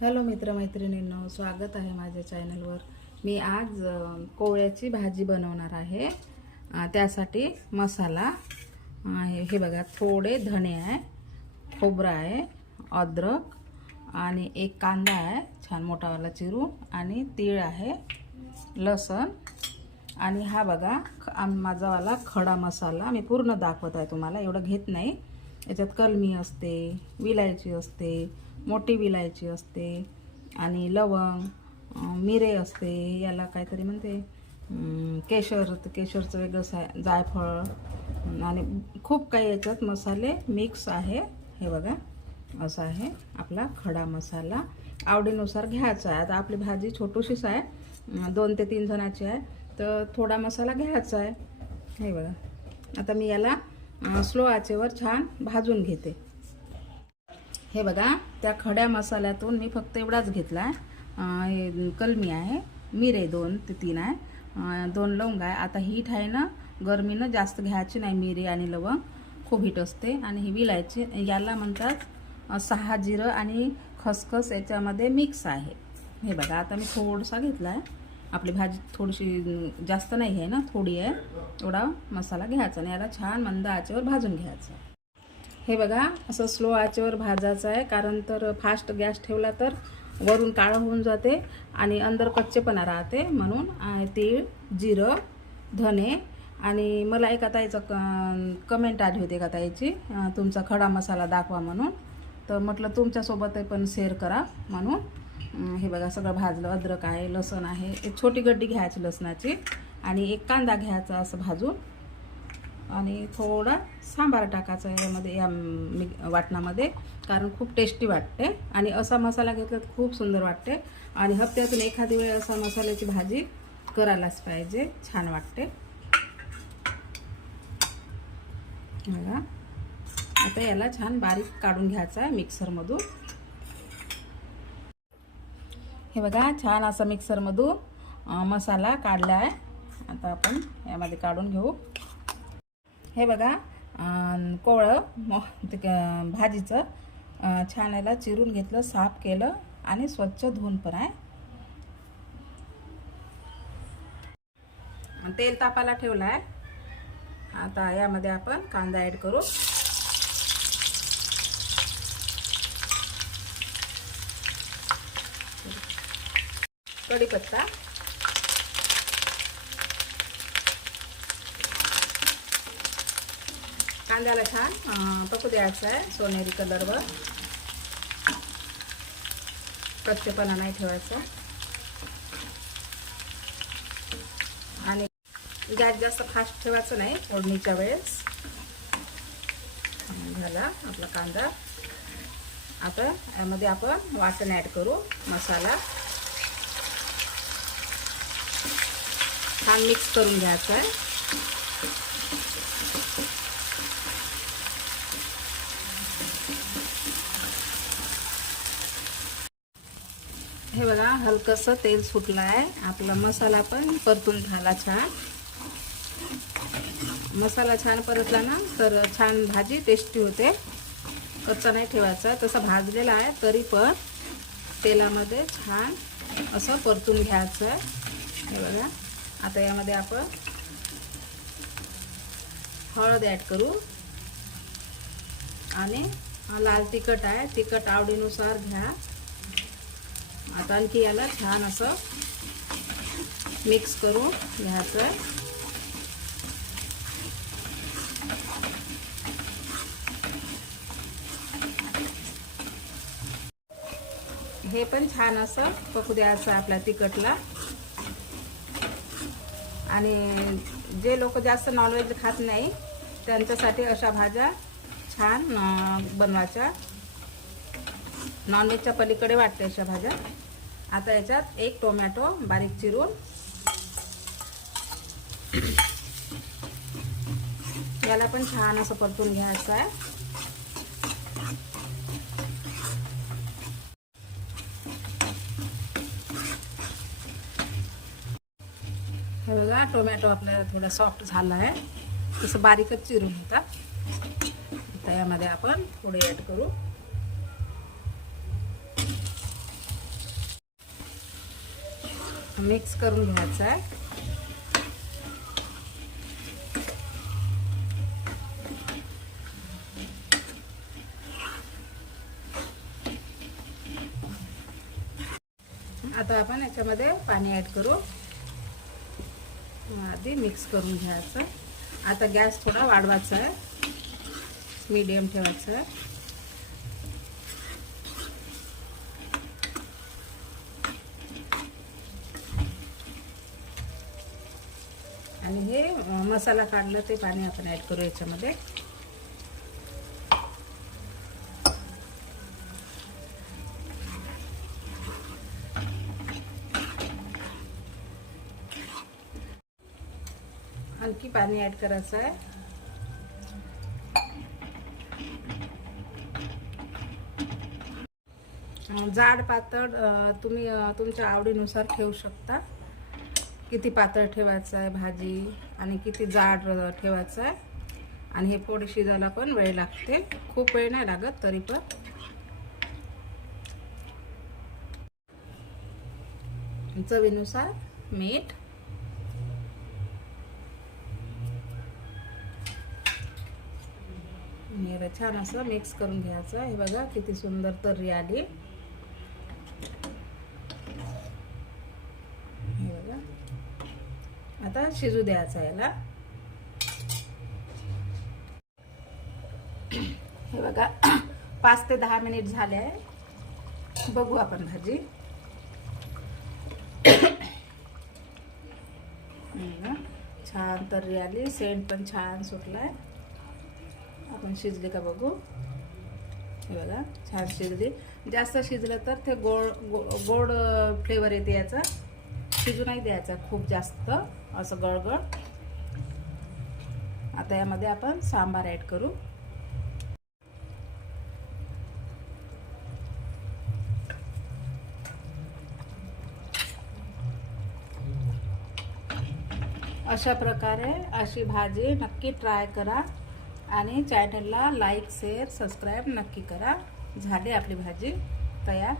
Hello मित्रमैत्रिणींनो स्वागत आहे माझ्या चॅनलवर. मी आज कोवळ्याची भाजी बनवणार आहे. त्यासाठी मसाला आहे हे बघा थोडे धणे आहे खोबरं आहे अद्रक आणि एक कांदा आहे छान मोठावाला चिरून आणि तीळ आहे लसण आणि हा बघा ख- माझावाला खडा मसाला. मी पूर्ण दाखवत आहे तुम्हाला एवढं घेत नाही. याच्यात कलमी असते विलायची असते मोठी विलायची असते आणि लवंग मिरे असते याला काहीतरी म्हणते केशर केशरचं वेगळं सा जायफळ आणि खूप काही याच्यात मसाले मिक्स आहे. हे बघा असा आहे आपला खडा मसाला. आवडीनुसार घ्यायचा आहे. आता आपली भाजी छोटूशीच आहे दोन ते तीन जणाची आहे तर थोडा मसाला घ्यायचा आहे. हे बघा. आता मी याला स्लो आचेवर छान भाजून घेते. हे बघा त्या खड्या मसाल्यातून मी फक्त एवढाच घेतला आहे. कलमी आहे मिरे दोन ते तीन आहे. दोन लवंग आहे. आता हीट आहे ना गरमीनं जास्त घ्यायची नाही मिरे आणि लवंग. खूप हीट असते. आणि ही विलायची याला म्हणतात सहा जिरं आणि खसखस याच्यामध्ये मिक्स आहे. हे बघा आता मी थोडासा घेतला आहे. आपली भाजी थोडीशी जास्त नाही आहे ना थोडी आहे. एवढा मसाला घ्यायचा आणि याला छान मंद आचेवर भाजून घ्यायचा हे बघा असं स्लो आचेवर भाजायचं आहे कारण तर फास्ट गॅस ठेवला तर वरून काळं होऊन जाते आणि अंदर कच्चेपणा राहते म्हणून तीळ जिरं धने आणि मला एका ताईचं क कमेंट आली होती एका ताईची तुमचा खडा मसाला दाखवा म्हणून. तर म्हटलं तुमच्यासोबत पण शेअर करा म्हणून. हे बघा सगळं भाजलं अद्रक आहे लसण आहे एक छोटी गड्डी घ्यायची लसणाची आणि एक कांदा घ्यायचा असं भाजून आणि थोडा सांबार टाकायचा यामध्ये या वाटणामध्ये कारण खूप टेस्टी वाटते. आणि असा मसाला घेतला तर खूप सुंदर वाटते. आणि हप्त्यातून एखादी वेळ असा मसाल्याची भाजी करायलाच पाहिजे. छान वाटते. बघा. आता याला छान बारीक काढून घ्यायचा आहे मिक्सरमधून. हे बघा छान असा मिक्सरमधून मसाला काढला आहे. आता आपण यामध्ये काढून घेऊ. हे बघा कोवळं मो ते भाजीचं छान याला चिरून घेतलं साफ केलं आणि स्वच्छ धुवून पण आहे. तेल तापाला ठेवलं आहे आता यामध्ये आपण कांदा ॲड करू. कढीपत्ता. कांद्याला छान पकू द्यायचं आहे सोनेरी कलरवर. कच्चेपणा नाही ठेवायचा. आणि गॅस जास्त फास्ट ठेवायचं नाही फोडणीच्या वेळेस. झाला आपला कांदा. आता यामध्ये आपण वाटण ॲड करू मसाला. छान मिक्स करून घ्यायचं आहे. हे बघा हलकंसं तेल सुटलं आहे आपला मसाला पण परतून झाला छान. मसाला छान परतला ना तर छान भाजी टेस्टी होते. कच्चा नाही ठेवायचा तसा भाजलेला आहे तरी पण तेलामध्ये छान असं परतून घ्यायचं. हे बघा आता यामध्ये आपण हळद ॲड करू. आणि लाल तिखट आहे तिखट आवडीनुसार घ्या. आता आणखी याला छान असं मिक्स करून घ्यायचं आहे. हे पण छान असं पकू द्यायचं आपल्या तिखटला. आणि जे लोक जास्त नॉनव्हेज खात नाही त्यांच्यासाठी अशा भाज्या छान बनवायच्या. नॉनव्हेजच्या पलीकडे वाटते अशा भाज्या. आता याच्यात एक टोमॅटो बारीक चिरून. याला पण छान असं परतून घ्यायचं आहे. हे बघा टोमॅटो आपल्याला थोडा सॉफ्ट झाला आहे. तसं बारीकच चिरून होता यामध्ये आपण थोडे ॲड करू. मिक्स करून घ्यायचं आहे. आता आपण याच्यामध्ये पाणी ॲड करू. आधी मिक्स करून घ्यायचं. आता गॅस थोडा वाढवायचा आहे. मीडियम ठेवायचा आहे. आणि हे मसाला काढला ते पाणी आपण ॲड करू याच्यामध्ये. आणखी पाणी ॲड करायचं आहे. जाड पातळ तुम्ही तुमच्या आवडीनुसार ठेवू शकता. किती पातळ ठेवायचं आहे भाजी आणि किती जाड ठेवायचं आहे आणि हे पोळी शिजायला पण वेळ लागते. खूप वेळ नाही लागत तरी पण. चवीनुसार मीठ. छान असं मिक्स करून घ्यायचं. हे बघा किती सुंदर तर्री आली हे बघा आता शिजू द्यायचं याला. हे बघा पाच ते दहा मिनिट झाले आहे. बघू आपण भाजी. छान तर्री आली सेंट पण छान सुटलाय. आपण शिजले का बघू? हे बघा छान शिजली. जास्त शिजलं तर ते गोड गो- गोड फ्लेवर येते याचा. शिजू नाही द्यायचा खूप जास्त असं गळगळ. आता यामध्ये आपण सांबार ॲड करू. अशा प्रकारे अशी भाजी नक्की ट्राय करा आणि चॅनलला लाईक शेअर सबस्क्राईब नक्की करा. झाली आपली भाजी तयार.